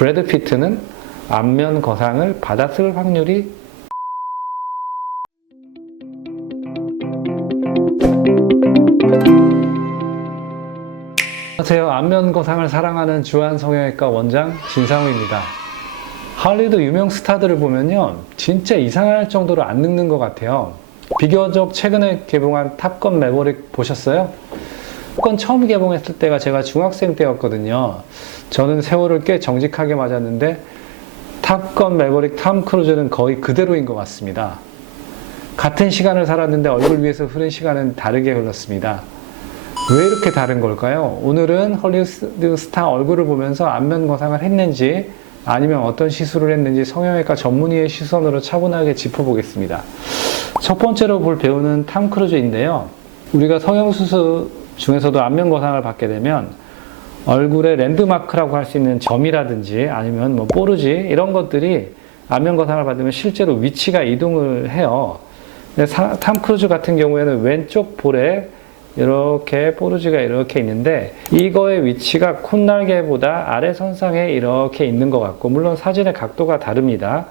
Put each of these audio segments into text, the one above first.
브래드 피트는 안면 거상을 받았을 확률이 안녕하세요. 안면 거상을 사랑하는 주한 성형외과 원장 진상우입니다. 할리우드 유명 스타들을 보면요, 진짜 이상할 정도로 안 늙는 것 같아요. 비교적 최근에 개봉한 탑건 매버릭 보셨어요? 탑건 처음 개봉했을 때가 제가 중학생 때였거든요. 저는 세월을 꽤 정직하게 맞았는데 탑건 매버릭 톰 크루즈는 거의 그대로인 것 같습니다. 같은 시간을 살았는데 얼굴 위에서 흐른 시간은 다르게 흘렀습니다. 왜 이렇게 다른 걸까요? 오늘은 헐리우드 스타 얼굴을 보면서 안면 거상을 했는지 아니면 어떤 시술을 했는지 성형외과 전문의의 시선으로 차분하게 짚어보겠습니다. 첫 번째로 볼 배우는 톰 크루즈인데요. 우리가 성형수술 중에서도 안면 거상을 받게 되면 얼굴에 랜드마크라고 할 수 있는 점이라든지 아니면 뭐 뽀르지 이런 것들이 안면 거상을 받으면 실제로 위치가 이동을 해요. 근데 톰 크루즈 같은 경우에는 왼쪽 볼에 이렇게 뽀르지가 이렇게 있는데 이거의 위치가 콧날개보다 아래 선상에 이렇게 있는 것 같고, 물론 사진의 각도가 다릅니다.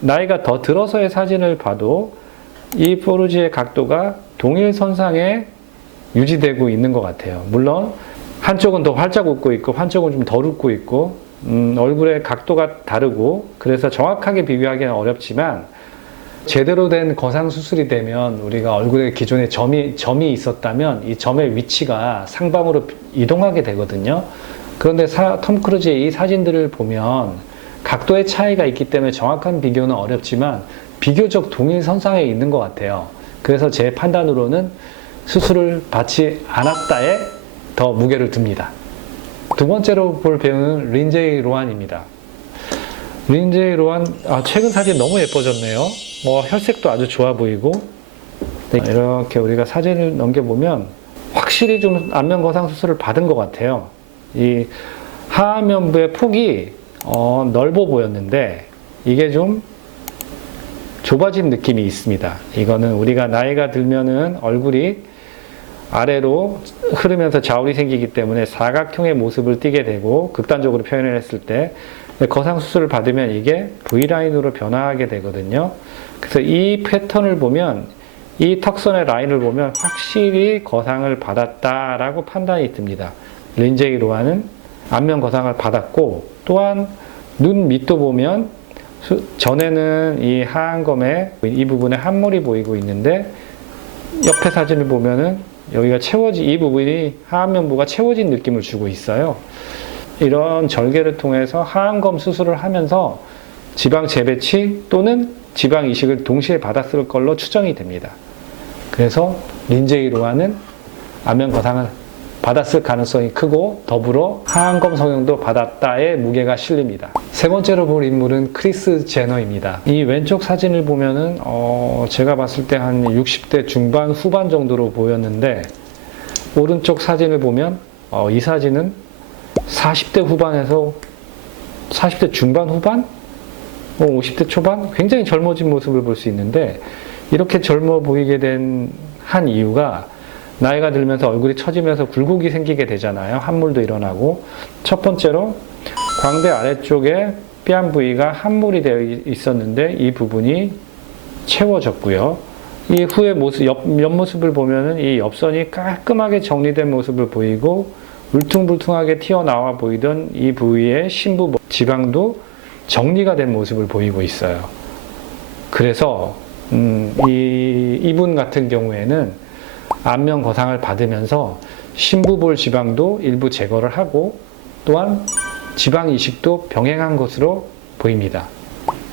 나이가 더 들어서의 사진을 봐도 이 뽀르지의 각도가 동일 선상에 유지되고 있는 것 같아요. 물론 한쪽은 더 활짝 웃고 있고 한쪽은 좀 덜 웃고 있고 얼굴의 각도가 다르고 그래서 정확하게 비교하기는 어렵지만, 제대로 된 거상 수술이 되면 우리가 얼굴에 기존에 점이 있었다면 이 점의 위치가 상방으로 이동하게 되거든요. 그런데 톰 크루즈의 이 사진들을 보면 각도의 차이가 있기 때문에 정확한 비교는 어렵지만 비교적 동일 선상에 있는 것 같아요. 그래서 제 판단으로는 수술을 받지 않았다에 더 무게를 둡니다. 두 번째로 볼 배우는 린제이 로한입니다. 린제이 로한, 최근 사진 너무 예뻐졌네요. 혈색도 아주 좋아 보이고, 이렇게 우리가 사진을 넘겨보면 확실히 좀 안면 거상 수술을 받은 것 같아요. 이 하안면부의 폭이 넓어 보였는데 이게 좀 좁아진 느낌이 있습니다. 이거는 우리가 나이가 들면은 얼굴이 아래로 흐르면서 자울이 생기기 때문에 사각형의 모습을 띠게 되고, 극단적으로 표현을 했을 때 거상 수술을 받으면 이게 V라인으로 변화하게 되거든요. 그래서 이 패턴을 보면, 이 턱선의 라인을 보면 확실히 거상을 받았다라고 판단이 듭니다. 린제이 로한은 안면 거상을 받았고, 또한 눈 밑도 보면 전에는 이 하안검에 이 부분에 함몰이 보이고 있는데 옆에 사진을 보면은 여기가 이 부분이 하안면부가 채워진 느낌을 주고 있어요. 이런 절개를 통해서 하안검 수술을 하면서 지방 재배치 또는 지방 이식을 동시에 받았을 걸로 추정이 됩니다. 그래서 린제이 로한은 안면 거상을 받았을 가능성이 크고 더불어 하안검 성형도 받았다의 무게가 실립니다. 세 번째로 볼 인물은 크리스 제너입니다. 이 왼쪽 사진을 보면은 제가 봤을 때 한 60대 중반 후반 정도로 보였는데, 오른쪽 사진을 보면 이 사진은 40대 후반에서 40대 중반 후반? 50대 초반? 굉장히 젊어진 모습을 볼 수 있는데, 이렇게 젊어 보이게 된 한 이유가 나이가 들면서 얼굴이 처지면서 굴곡이 생기게 되잖아요. 함몰도 일어나고. 첫 번째로 광대 아래쪽에 뺨 부위가 함몰이 되어 있었는데 이 부분이 채워졌고요. 이 후의 모습, 옆모습을 보면은 이 옆선이 깔끔하게 정리된 모습을 보이고, 울퉁불퉁하게 튀어나와 보이던 이 부위의 심부 지방도 정리가 된 모습을 보이고 있어요. 그래서 이분 같은 경우에는 안면 거상을 받으면서 심부볼 지방도 일부 제거를 하고 또한 지방 이식도 병행한 것으로 보입니다.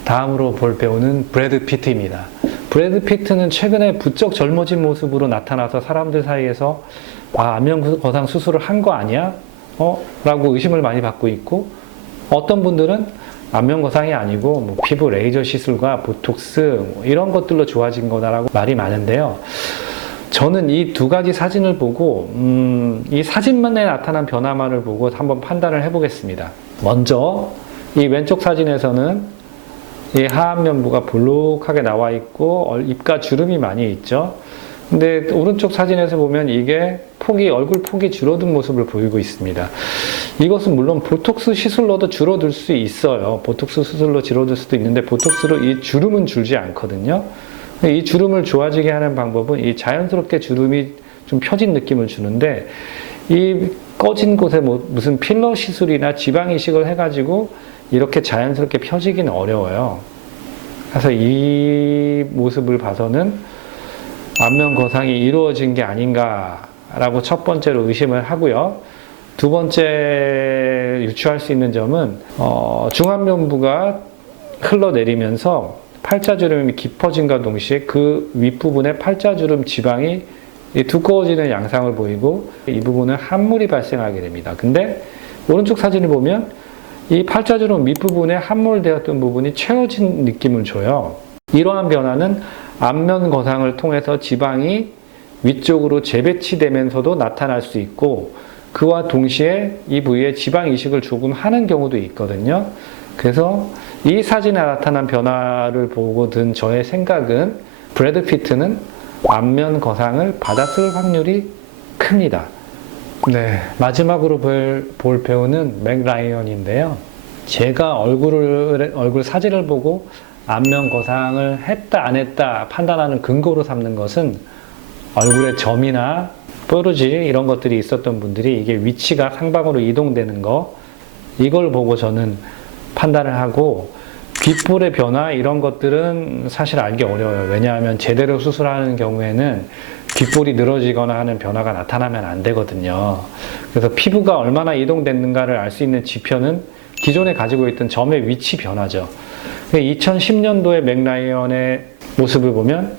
다음으로 볼 배우는 브래드 피트입니다. 브래드 피트는 최근에 부쩍 젊어진 모습으로 나타나서 사람들 사이에서 안면 거상 수술을 한 거 아니야? 라고 의심을 많이 받고 있고, 어떤 분들은 안면 거상이 아니고 피부 레이저 시술과 보톡스 이런 것들로 좋아진 거다라고 말이 많은데요. 저는 이 두 가지 사진을 보고 이 사진만에 나타난 변화만을 보고 한번 판단을 해보겠습니다. 먼저 이 왼쪽 사진에서는 이 하안면부가 볼록하게 나와 있고 입가 주름이 많이 있죠. 근데 오른쪽 사진에서 보면 이게 얼굴 폭이 줄어든 모습을 보이고 있습니다. 이것은 물론 보톡스 시술로도 줄어들 수 있어요. 보톡스 수술로 줄어들 수도 있는데 보톡스로 이 주름은 줄지 않거든요. 이 주름을 좋아지게 하는 방법은 이 자연스럽게 주름이 좀 펴진 느낌을 주는데, 이 꺼진 곳에 무슨 필러 시술이나 지방 이식을 해가지고 이렇게 자연스럽게 펴지기는 어려워요. 그래서 이 모습을 봐서는 안면 거상이 이루어진 게 아닌가라고 첫 번째로 의심을 하고요. 두 번째 유추할 수 있는 점은 중안면부가 흘러내리면서 팔자주름이 깊어진과 동시에 그 윗부분에 팔자주름 지방이 두꺼워지는 양상을 보이고, 이 부분은 함물이 발생하게 됩니다. 근데 오른쪽 사진을 보면 이 팔자주름 밑부분에 함몰되었던 부분이 채워진 느낌을 줘요. 이러한 변화는 안면 거상을 통해서 지방이 위쪽으로 재배치되면서도 나타날 수 있고, 그와 동시에 이 부위에 지방 이식을 조금 하는 경우도 있거든요. 그래서 이 사진에 나타난 변화를 보고 든 저의 생각은 브래드 피트는 안면 거상을 받았을 확률이 큽니다. 네, 마지막으로 볼 배우는 맥 라이언인데요. 제가 얼굴 사진을 보고 안면 거상을 했다 안 했다 판단하는 근거로 삼는 것은 얼굴에 점이나 뾰루지 이런 것들이 있었던 분들이 이게 위치가 상방으로 이동되는 거, 이걸 보고 저는 판단을 하고, 귓볼의 변화 이런 것들은 사실 알기 어려워요. 왜냐하면 제대로 수술하는 경우에는 귓볼이 늘어지거나 하는 변화가 나타나면 안 되거든요. 그래서 피부가 얼마나 이동됐는가를 알 수 있는 지표는 기존에 가지고 있던 점의 위치 변화죠. 2010년도에 맥 라이언의 모습을 보면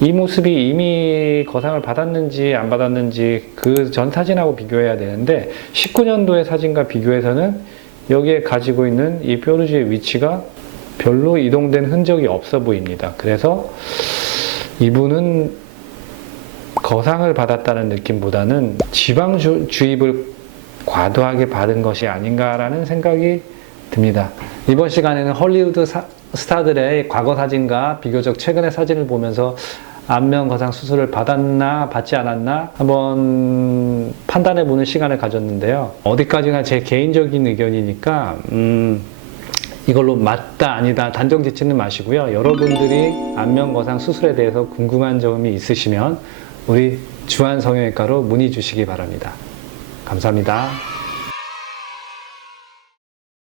이 모습이 이미 거상을 받았는지 안 받았는지 그 전 사진하고 비교해야 되는데, 19년도의 사진과 비교해서는 여기에 가지고 있는 이 뾰루지의 위치가 별로 이동된 흔적이 없어 보입니다. 그래서 이분은 거상을 받았다는 느낌보다는 지방 주입을 과도하게 받은 것이 아닌가라는 생각이 듭니다. 이번 시간에는 헐리우드 스타들의 과거 사진과 비교적 최근의 사진을 보면서 안면 거상 수술을 받았나 받지 않았나 한번 판단해보는 시간을 가졌는데요. 어디까지나 제 개인적인 의견이니까 이걸로 맞다 아니다 단정 짓지는 마시고요. 여러분들이 안면 거상 수술에 대해서 궁금한 점이 있으시면 우리 주한 성형외과로 문의 주시기 바랍니다. 감사합니다.